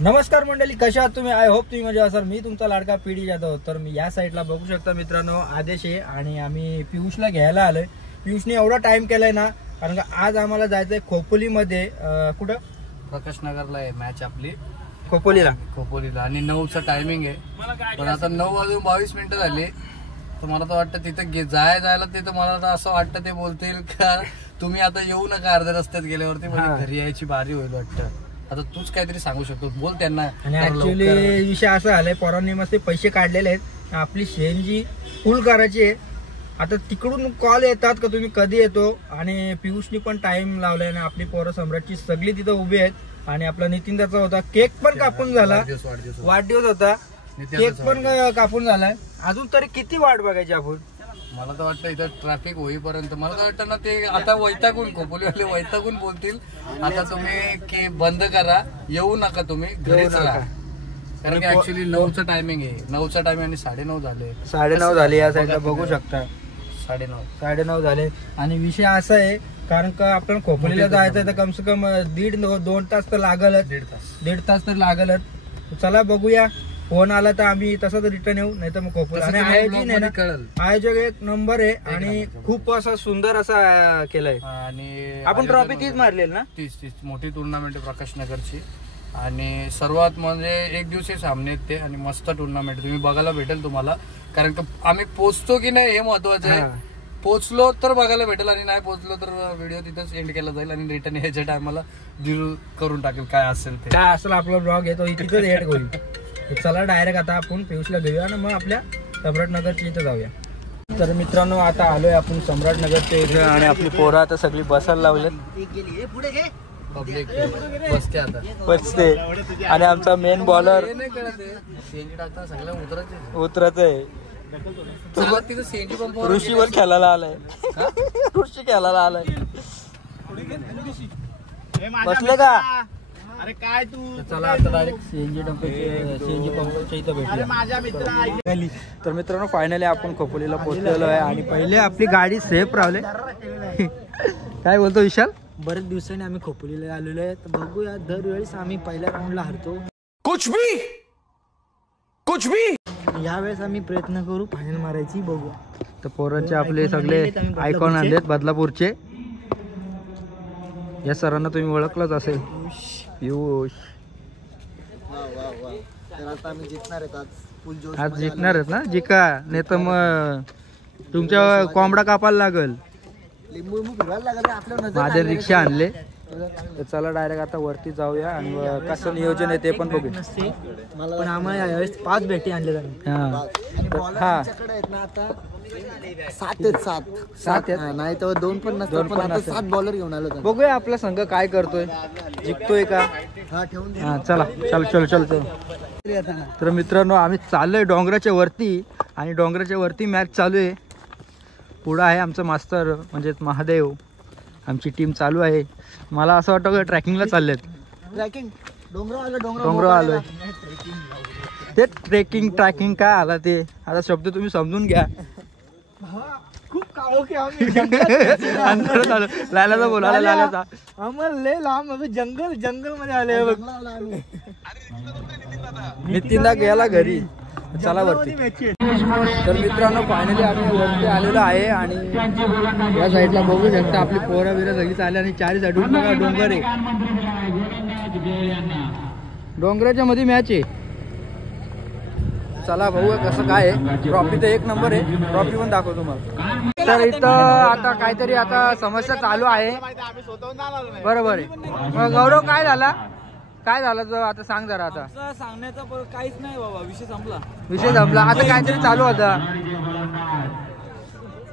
नमस्कार मंडळी, कशा आहात तुम्ही? आय होप तुम्ही मजा असाल। मी तुमचा लाडका पीडी जाधव। तर मी या साईडला बघू शकता मित्रांनो, आदेश आहे आणि आम्ही पियुषला घ्यायला आलोय। पियुषने एवढा टाइम केलाय ना, कारण का आज आम्हाला जायचंय खोपोलीमध्ये। कुठं? प्रकाश नगरला आहे मॅच आपली, खोपोलीला आणि 9चा टायमिंग आहे। पण आता 9:22 झाले, तर मला तर वाटतं तिथं जायला ते, तर मला तर असं वाटतं ते बोलतील का तुम्ही आता येऊ नका, अर्ध्या रस्त्यात गेल्यावरती म्हणजे घरी यायची बारी होईल वाटतं। आता तूच काहीतरी सांगू शकतो, बोल त्यांना। आणि ऍक्च्युली विषय असा आलाय, पोरांनी मस्त पैसे काढलेले आहेत, आपली सीएनजी फुल करायची आहे। आता तिकडून कॉल येतात का तुम्ही कधी येतो, आणि पियुषनी पण टाइम लावलाय ना। आपली पोरं सम्राटची सगळी तिथं उभी आहेत, आणि आपला नितीनदाचा होता केक पण कापून झाला, वाढदिवस होता, केक पण कापून झालाय। अजून तरी किती वाट बघायची आपण? मला तर वाटतं इथं ट्रॅफिक होईपर्यंत, मला तर वाटतं ना ते आता वैतागून, खोपोलीवाले वैतागून बोलतील आता तुम्ही की बंद करा, येऊ नका, तुम्ही घरीच राहा। कारण की ऍक्च्युली 9चा टायमिंग आहे, 9चा टायमिंग आणि 9:30 झाले, 9:30 झाले। या साईडला बघू शकता 9:30 झाले। आणि विषय असा आहे, कारण का आपण खोपोलीला जायचं तर कम से कम 1.5-2 तास तर लागलच, 1.5 तास तर लागलच। चला बघूया, फोन आला तर आम्ही तसंच रिटर्न येऊ, नाही तर मग खोपोली। आणि आयोजक एक नंबर आहे, आणि खूप असा सुंदर असा केलाय। आणि आपण ट्रॉफी तीच मारलेली ना, 30 मोठी टुर्नामेंट आहे प्रकाश नगरची, आणि सर्वात म्हणजे एक दिवसीय सामने आहेत ते, आणि मस्त टुर्नामेंट तुम्ही बघायला भेटेल तुम्हाला। कारण का आम्ही पोहोचतो की नाही हे महत्वाचं आहे, पोहोचलो तर बघायला भेटेल, आणि नाही पोहोचलो तर व्हिडिओ तिथंच एंड केला जाईल, आणि रिटर्न यायच्या टायमाला डिलीट करून टाकेल काय असेल ते, काय असेल आपला ब्लॉग येतो तिथेच एड होईल। चला डायरेक्ट आता आपण पियुषला घेऊया ना, मग आपल्या सम्राटनगरच्या इथं जाऊया। तर मित्रांनो, आता आलोय आपण सम्राटनगरच्या इथे, आणि आपली पोरं आता सगळी बसायला लावलेत, पब्लिक बसते आता, बसते। आणि आमचा मेन बॉलर उतरत आहे, ऋषीवर खेळायला आलाय, ऋषी खेळायला आलाय। बसले का? अरे काय तू? चला आता डायरेक्ट सीएनजी पंपाच्या इथं भेटूया। तर मित्रांनो, फायनली आपण खोपोलीला पोहोचलेलो आहे, आणि पहिले आपली गाडी सेफ राहिली। काय बोलतो विशाल? बरेच दिवसांनी आम्ही खोपोलीला आलेलो आहे, तर बघूया, दरवेळेस आम्ही पहिल्या राऊंडला हरतो, कुछ भी यावेळेस आम्ही प्रयत्न करू फायनल मारायची, बघूया। तर पोरांचे आपले सगळे आयकॉन आणलेत बदलापूरचे, या सरांना तुम्ही ओळखलंच असेल, पियुष। तर आता आम्ही जिंकणार आहेत आज जिंकणार आहेत ना? जिका, नाही तर मग तुमच्या कोंबडा कापायला लागल। लिंबू फिरायला लागले आपल्या, माझे रिक्षा आणले, तर चला डायरेक्ट आता वरती जाऊया, आणि कसं नियोजन आहे ते पण बघू। पण आम्हाला यावेळेस 5 भेटी आणले हा, 7 नाही तर 2 पण नसतात, पण आता 7 बॉलर घेऊन आलो। बघूया आपला संघ काय करतोय, जिंकतोय का? हा चला, चल। तर मित्रांनो, आम्ही चाललोय डोंगराच्या वरती, आणि डोंगराच्या वरती मॅच चालू आहे। पुढं आहे आमचं मास्तर, म्हणजे महादेव, आमची टीम चालू आहे। मला असं वाटतं ट्रॅकिंगला चाललेत, डोंगर आलोय ते ट्रॅकिंग काय आला ते, आता शब्द तुम्ही समजून घ्या। खूप काळोखी आम्ही लायलाचा बोलायला, लायलाचा आम्हाला लय लांब जंगल मध्ये आले। नितीनला गेला घरी, चला वरती। तर मित्रांनो, फायनली आम्ही वरती आलेलो आहे, आणि या साईडला बघू शकता आपली पोरं बिरं सगळी चालली, आणि 4 साईडून बघा डोंगर आहे, डोंगराच्या मध्ये मॅच आहे। चला बघूया कसं काय आहे। ट्रॉफी तर 1 नंबर आहे, ट्रॉफी पण दाखवतो तुम्हाला। तर इथं आता काहीतरी आता समस्या चालू आहे, बरोबर आहे। मग गौरव, काय झाला तो आता सांग जरा। आता सांगण्याचा काहीच नाही बाबा, विषय संपला, आता काहीतरी चालू होता।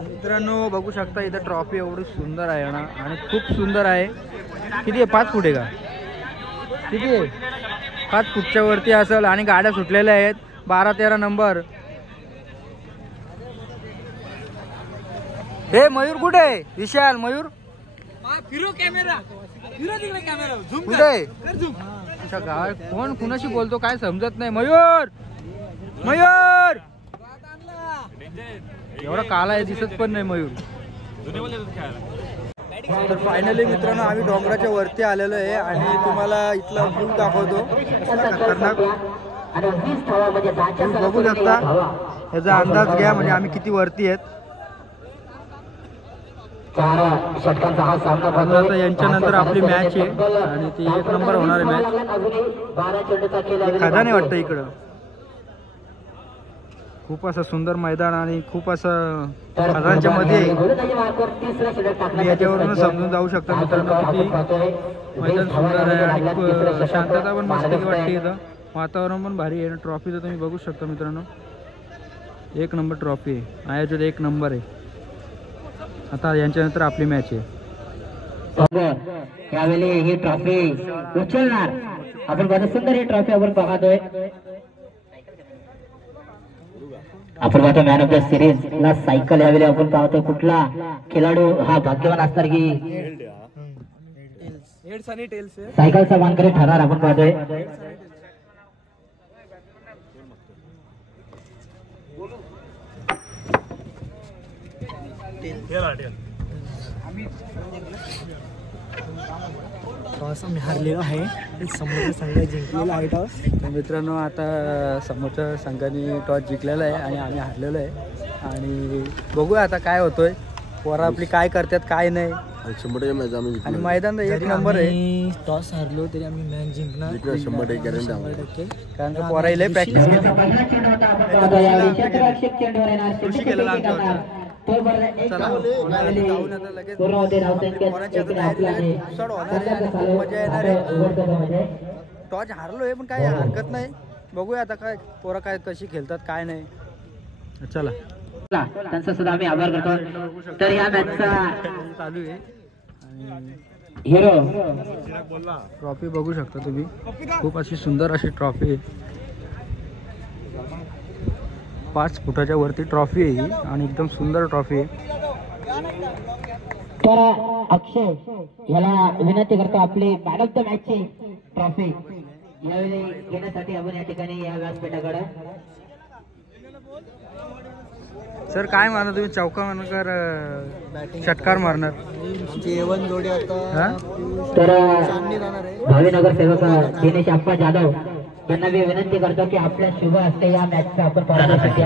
मित्रांनो बघू शकता, इथं ट्रॉफी एवढी सुंदर आहे ना, आणि खूप सुंदर आहे। किती आहे? 5 फूट आहे का? किती आहे? 5 फूटच्या वरती असेल, आणि गाड्या सुटलेल्या आहेत 12-13 नंबर। हे मयूर कुठे आहे? विशाल, मयूर फिरो कॅमेरा, फिरो तिकडे कॅमेरा, झूम कुठे? कोण कुणाशी बोलतो काय समजत नाही। मयूर एवढा काला आहे, दिसत पण नाही मयूर। तर फायनली मित्रांनो आम्ही डोंगराच्या वरती आलेलो आहे आणि तुम्हाला इथला व्ह्यू दाखवतो. खतरनाक तुम्ही बघू शकता, याचा अंदाज घ्या म्हणजे आम्ही किती वरती आहेत. आता यांच्यानंतर आपली मॅच आहे आणि ती 1 नंबर होणार आहे मॅच. खदाने वाटतं इकडं खूप असं सुंदर मैदान आणि खूप असं खदानच्या मध्ये मी याच्यावरून समजून जाऊ शकता मित्रांनो किती मैदान सुंदर आहे आणि शांतता पण मस्त वाटते. इथं वातावरण पण भारी आहे. ट्रॉफी तर तुम्ही बघू शकता मित्रांनो, 1 नंबर ट्रॉफी आहे. आयोजित 1 नंबर आहे. आता यांच्यानंतर आपली मॅच आहे. यावेळी ही ट्रॉफी उचलणार आपण बघा, सुंदर ही ट्रॉफी आपण पाहतोय. आपण पाहतो मॅन ऑफ द सिरीज ला सायकल यावेळी आपण पाहतोय. कुठला खेळाडू हा भाग्यवान असणार की सायकलचा मानकरी ठरणार आपण पाहतोय. टॉस आम्ही हारलेलो आहे, समोरचा संघ जिंकलेला आहे टॉस. तर मित्रांनो आता समोरच्या संघाने टॉस जिंकलेला आहे आणि आम्ही हारलेलो आहे आणि बघूया आता काय होतोय. पोरं आपली काय करतात काय नाही. आणि मैदान 1 नंबर आहे. टॉस हारलो तरी आम्ही मॅच जिंकणार 100%. कारण का पोरा लय प्रॅक्टिस केली. कृषी केलेला आमच्या चला लगेच मजा येणार आहे. टॉस हारलोय पण काय हरकत नाही. बघूया आता काय पोरं काय कशी खेळतात काय नाही. चला त्यांचा सुद्धा आम्ही आभार करतो. तर या मॅचचा चालू आहे. हिरो ट्रॉफी बघू शकता तुम्ही, खूप अशी सुंदर अशी ट्रॉफी आहे. 5 फुटाच्या वरती ट्रॉफी आहे ही आणि एकदम सुंदर ट्रॉफी आहे. तर अक्षय याला विनंती करतो आपली मॅन ऑफ द मॅचची ट्रॉफी यावेळी घेण्यासाठी आपण या ठिकाणी या व्यासपीठाकडे. सर काय मारणार तुम्ही, चौका मारणार षटकार मारणार? जेवण जोडी आता तर भावी नगरसेवक दिनेश अप्पा जाधव यांना मी विनंती करतो की आपल्या शुभ हस्ते या मॅचचा आपण पाहण्यासाठी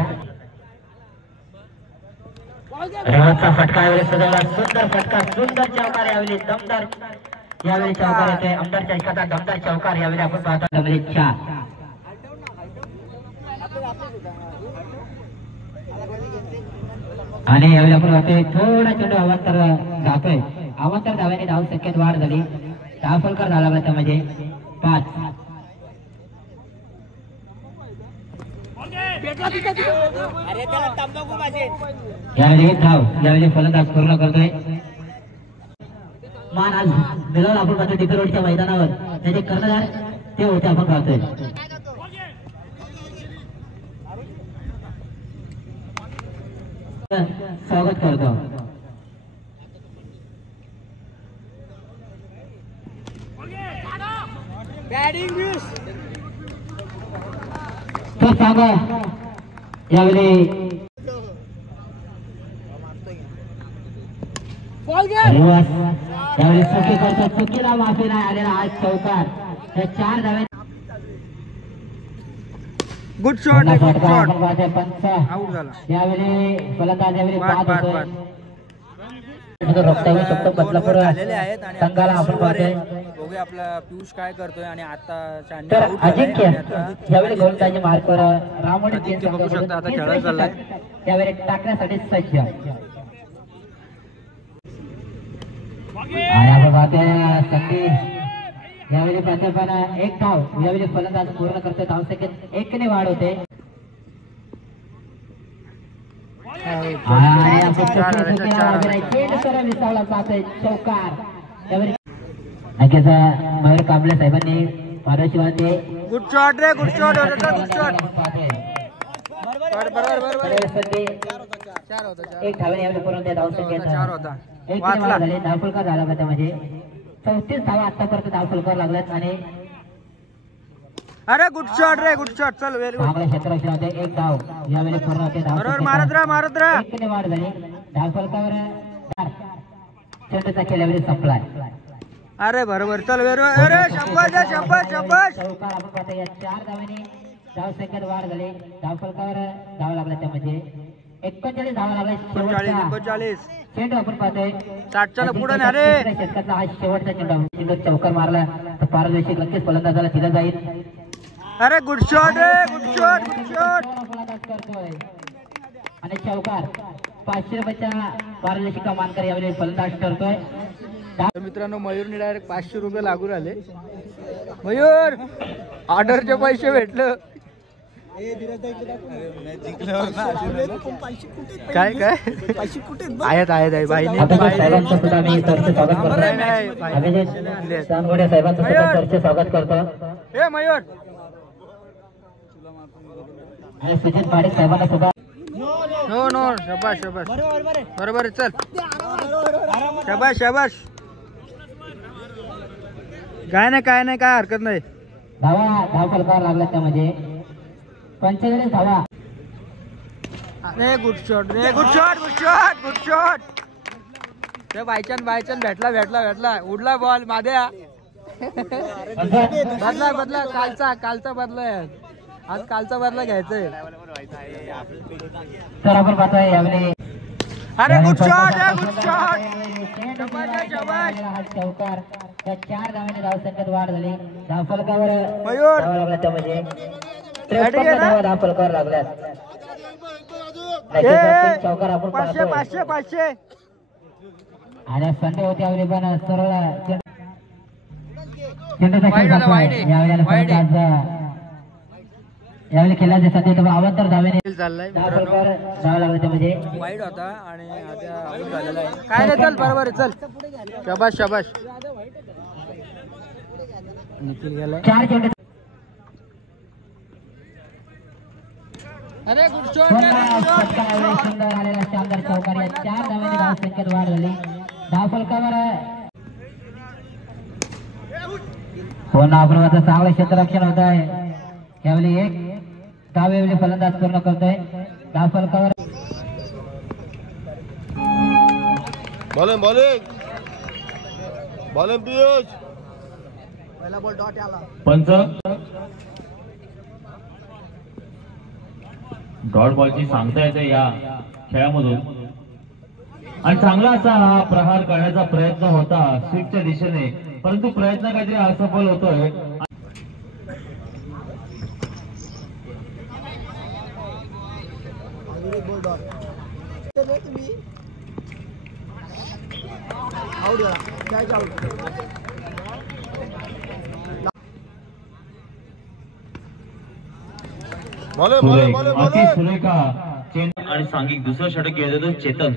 रेवतचा फटका यावेळी सजवला. सुंदर फटका, सुंदर चौकार यावेळी दमदार यावेळी चौकार येते. आमदारच्या एखादा दमदार चौकार यावेळी आपण पाहतो. यावेळी 4 आणि यावेळी आपण पाहतोय थोडा चेंडू अवांतर जातोय. अवांतर धाव्याने धाव संख्येत वाढ झाली. धावफलकर झाला बघा त्यामध्ये 5. यावेळी धाव यावेळी फलंदाज पूर्ण करतोय. मान आज मिळवला आपण पाहतोय टिकर रोडच्या मैदानावर. त्याचे कर्णधार ते होते आपण पाहतोय. स्वागत करतो. तो सांगा यावेळी यावेळी चुकी करतो. चुकीला माफी नाही आलेला आज चौकार. त्या 4 धावे. Good shot, good shot, punch out झाला. यावेळी फलंदाज यावेळी बाद बाद बाद होतोय. बाद रोखता येऊ शकतो बदलापूर झालेले आहेत आणि संघाला आपण पाहतोय. बघूया आपला पियुष काय करतोय. आणि आता चांडी तर आउट झालाय अजिंक्य आणि आता यावेळी गोलंदाजी मार्कवर रामोडी अजिंक्य बघू शकता आता खेळायला चाललाय. यावेळी टाकण्यासाठी सज्ज. आणि आपण पाहतोय संधी यावेळी प्रत्येकाने 1 धाव यावेळी फलंदाज पूर्ण करतोय. धावसंख्येत 1 ने वाढ होते. चौकार यावेळी नक्कीच मयूर कांबळे साहेबांनी पारशी वाजते. गुड शॉट रे, गुड शॉट होता, गुड शॉट. बरोबर 1 धावेने यावेळी पूर्ण धावसंख्येत 4 होता. 1 ने वाचला. वाढ झाली. धावफलकर झाला का त्यामध्ये 34 धावा आतापर्यंत धावफलकर लागल्यात. आणि अरे गुड शॉट रे, गुड शॉट. चल व्हेरी गुड. चांगल्या क्षेत्ररक्षण होते. 1 धाव यावेळी पूर्ण होते. बरोबर मारत राहा, मारत राहा. 1 ने वाढ झाली. धावफलकावर चेंडूचा खेळ यावेळी संपलाय. अरे बरोबर चल बरोबर. अरे शब्बाश शब्बाश शब्बाश. चौकार आपण पाहता या 4 धावांनी धाव संख्येत वाढ झाली. धावफलकावर धाव लागला त्यामध्ये 39 धावा लागल्या. 39 चेंडू आपण पाहतोय 60च्या पुढे ना रे. षटकातला हा शेवटचा चेंडू. चेंडू चौकार मारला तर पारदर्शक नक्कीच फलंदाजाला दिला जाईल. अरे गुड शॉट रे गुड शॉट गुड शॉट. फलंदाज करतोय आणि चौकार 500 रुपयाच्या पारदर्शिका मानकर यावेळी फलंदाज करतोय. मित्रांनो मयूरने डायरेक्ट 500 रुपये लागू राहिले. मयूर ऑर्डरचे पैसे भेटलं. काय काय आहेत आहेत आहे बाई साहेबांचं सुद्धा मी तरचे स्वागत करतो. अभिजित सानवडे साहेबांचं सुद्धा तरचे स्वागत करतो. हे मयूर आणि सुजित पाडे साहेबांना सुद्धा. नो नो शाबाश शाबाश बरोबर चल शाबाश शाबाश. काय नाही काय हरकत नाही. धाव फलकावर लागला त्यामध्ये 45 धावा. रे गुड शॉट रे good shot good shot good shot. ते बायचान भेटला उडला बॉल माद्या. बदला कालचा बदला आज कालचा बदला घ्यायचंय. तर आपण पाहतोय यावेळी. अरे गुड शॉट गुड शॉट. चौकार त्या 4 धावांनी धाव संख्येत वाढ झाली. धाव फलकावर मयूर धावा लागला त्यामध्ये 53 धावा धाव फलकावर लागल्या. चौकार आपण 500 आणि संडे होते यावेळी पण सरळ चेंडूचा खेळ यावेळी यावेळी खेळाचे सध्या अवतर धावेने चाललाय. धाव फलकावर धावा लागला त्यामध्ये. वाईट होता आणि आता आऊट झालेला आहे. काय रे चल बरोबर चल शाबाश शाबाश. निखिल गेलाय. 4 चेंडू. अरे गुड शॉट सुंदर आलेला शानदार चौकार. या 4 धावांनी धाव संख्येत वाढ झाली. धाव फलकावर हो ना आपण आता 6 क्षेत्ररक्षण होत आहे. यावेळी 1 धाव यावेळी फलंदाज पूर्ण करतोय. धाव फलकावर बॉलिंग पियुष पहिला बॉल डॉट आला. पंच डॉट बॉलची सांगता येते या खेळामधून. आणि चांगला असा हा प्रहार करण्याचा प्रयत्न होता स्वीपच्या दिशेने, परंतु प्रयत्न काहीतरी असफल होतोय. अति सुरेखा चेंडू आणि सांघिक दुसरं षटक घेत होतो चेतन.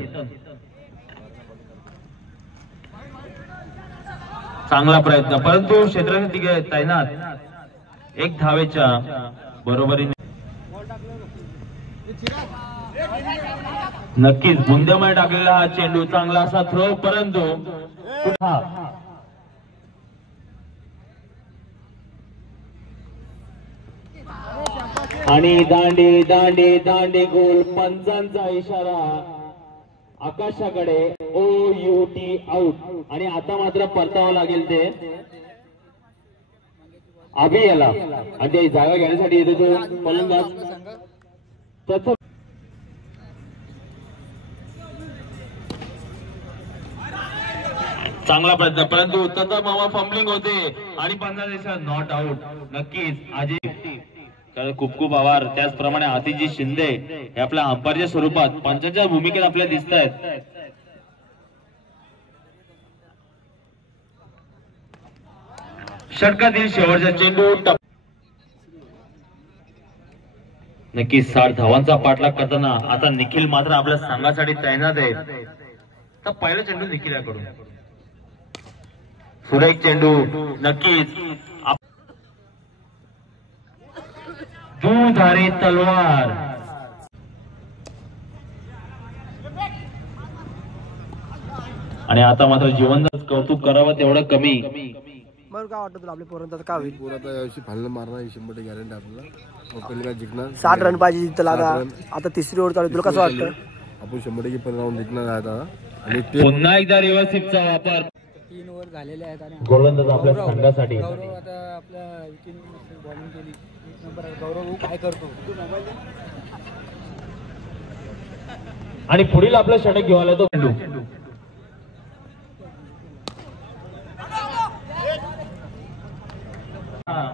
चांगला प्रयत्न, परंतु क्षेत्ररक्षण तैनात. 1 धावेच्या बरोबरीने नक्कीच बुंद्यामध्ये टाकलेला हा चेंडू चांगला असा थ्रो, परंतु आणि दांडी दांडी दांडी गोल. पंचांचा इशारा आकाशाकडे. OUT out. आणि आता मात्र परतावं लागेल ते अभि याला. आणि ते जागा घेण्यासाठी येतो तो फलंदाज. चांगला प्रयत्न, परंतु तथा मामा फंबलिंग होते आणि 15 देशात नॉट आउट. नक्कीच अजय खूप खूप आभार. त्याचप्रमाणे आतिजी शिंदे हे आपल्या अंपायरच्या स्वरूपात पंचांच्या भूमिकेत आपल्याला दिसत आहेत. षटकातील शेवटचा चेंडू नक्कीच 60 धावांचा पाठलाग करताना आता निखिल मात्र आपल्या संघासाठी तैनात आहे. तर पहिला चेंडू निखिल याकडून. सुरेख चेंडू. नक्कीच दुधारी तलवार. आणि आता मात्र जीवनदास कौतुक करावं तेवढं कमी. बरं काय वाटतं तुला आपल्या पोरांचं काय होईल? यावर्षी फायनल मारणार 100% गॅरंटी आपल्याला. पहिली मॅच जिंकणार. 60 रन पाहिजे जिंकला. आता 3री ओव्हर चालू. तुला कसं वाटतं? आपण 100% पण राऊंड जिंकणार आहे आता. पुन्हा एकदा रिव्हर्सिपचा वापर 3 ओव्हर झालेले आहेत आणि गोलंदाज आपल्या संघासाठी गौरव आता आपल्या बॉलिंग केली 1 नंबर आहे. गौरव काय करतो आणि पुढील आपला षटक घेऊन आला तो चेंडू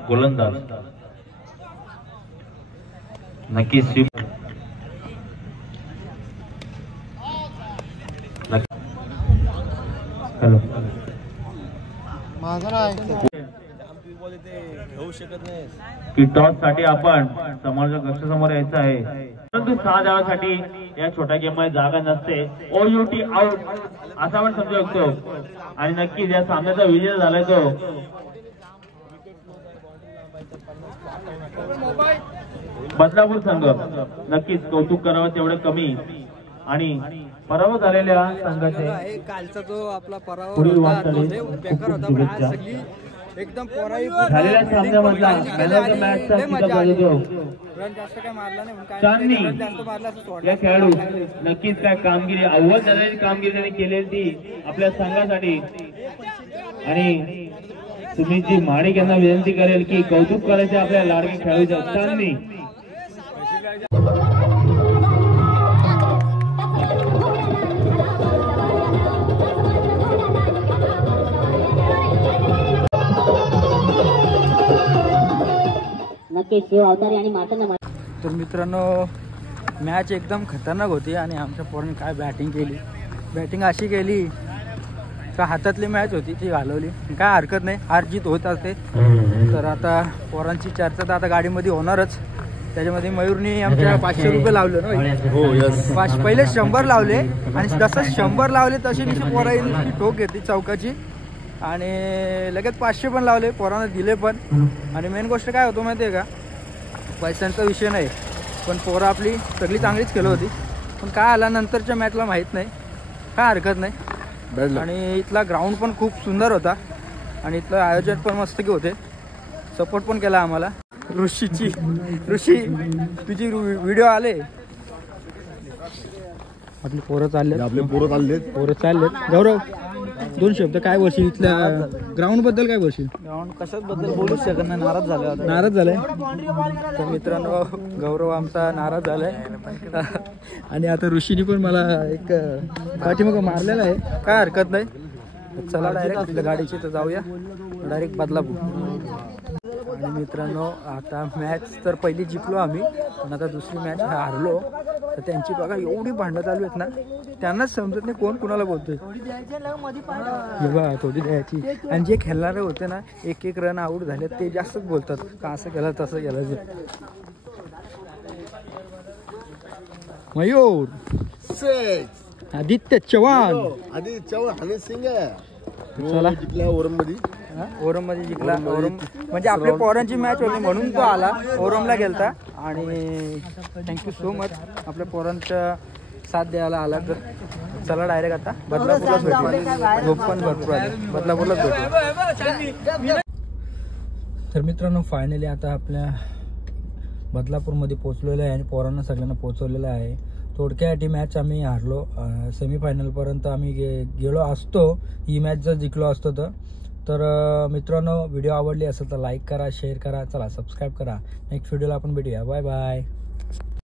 गोलंदाज नक्की स्वीप हॅलो की टॉस साठी आपण समोरच्या कक्षासमोर यायचं आहे परंतु 6 धावांसाठी या छोट्या गेम मध्ये जागा नसते. OUT आउट असा आपण समजू शकतो आणि नक्कीच या सामन्याचा विजय झालाय तो बदलापूर संघ. नक्कीच कौतुक करावं तेवढं कमी आणि पराभव झालेल्या संघाचे कालचा जो आपला पराभव पुढील होता वाटचाली तो बेकार होता पण आज सगळी एकदम झालेल्या सामन्यामधला मॅन ऑफ द मॅचचा किताब जो रन जास्त काय मारला नाही म्हणून चांदणी रन जास्त मारला असं सोडला या खेळाडू नक्कीच काय कामगिरी अव्वल दर्जाची कामगिरी त्यांनी केलेली ती आपल्या संघासाठी आणि तुम्ही जी माणिक यांना विनंती करेल की कौतुक करायचे आपल्या लाडके खेळाडूच्या चांदणी तर मित्रांनो मॅच एकदम खतरनाक होती आणि आमच्या पोरांनी काय बॅटिंग केली. बॅटिंग अशी केली का हातातली मॅच होती ती घालवली. काय हरकत नाही, हार जीत होत असते. तर आता पोरांची चर्चा तर आता गाडीमध्ये होणारच. त्याच्यामध्ये मयूरनी आमच्या 500 रुपये लावले ना, पहिले 100 लावले आणि जसं 100 लावले तशी निशी पोरांनी ठोक घेतली चौकाची आणि लगेच 500 पण लावले, पोरांना दिले पण. आणि मेन गोष्ट काय होतं माहिती आहे का, पैशांचा विषय नाही पण पोरं आपली सगळी चांगलीच खेळत होती. पण काय आला नंतरच्या मॅचला माहीत नाही, काय हरकत नाही. आणि इथला ग्राउंड पण खूप सुंदर होता आणि इथलं आयोजन पण मस्त की होते. सपोर्ट पण केला आम्हाला. ऋषी तुझी व्हिडिओ आले. आपली पोरं चाललेत. गौरव 2 शब्द काय बोलशील इथल्या ग्राउंड बद्दल, काय बोलशील? ग्राउंड कशाच बद्दल बोलूच शकत नाही, नाराज झालाय. तर मित्रांनो गौरव आमचा नाराज झालाय आणि आता ऋषीने पण मला एक पाठीमागं मारलेला आहे. काय हरकत नाही, चला डायरेक्ट आपल्या गाडीची तर जाऊया डायरेक्ट बदलापूर. आणि मित्रांनो आता मॅच तर पहिली जिंकलो आम्ही पण आता दुसरी मॅच हारलो. तर त्यांची बघा एवढी भांडणं चालू आहेत ना, त्यांनाच समजत नाही कोण कुणाला बोलतोय. हे बघा थोडी द्यायची. आणि जे खेळणारे होते ना, 1-1 रन आऊट झाले ते जास्तच बोलतात का असं केलं तसं केलं. मयूर, आदित्य चव्हाण चला ओरम मध्ये जिंकला. ओरम म्हणजे आपल्या पोरांची मॅच होती म्हणून तो आला, ओरमला गेलता. आणि थँक्यू सो मच आपल्या पोरांच्या साथ द्यायला आला. तर चला डायरेक्ट आता बदलापूरलाच भेटू. झोप पण भरपूर आली, बदलापूरलाच भेटू. तर मित्रांनो फायनली आता आपल्या बदलापूरमध्ये पोहोचलेलो आहे आणि पोरांना सगळ्यांना पोहोचवलेलं आहे. थोडक्यात ही मॅच आम्ही हारलो. सेमीफायनलपर्यंत आम्ही गेलो असतो ही मॅच जर जिंकलो असतो तर. मित्रांनो व्हिडिओ आवडली असेल तर लाईक करा, शेअर करा, चला सबस्क्राईब करा. नेक्स्ट व्हिडिओला आपण भेटूया. Bye bye.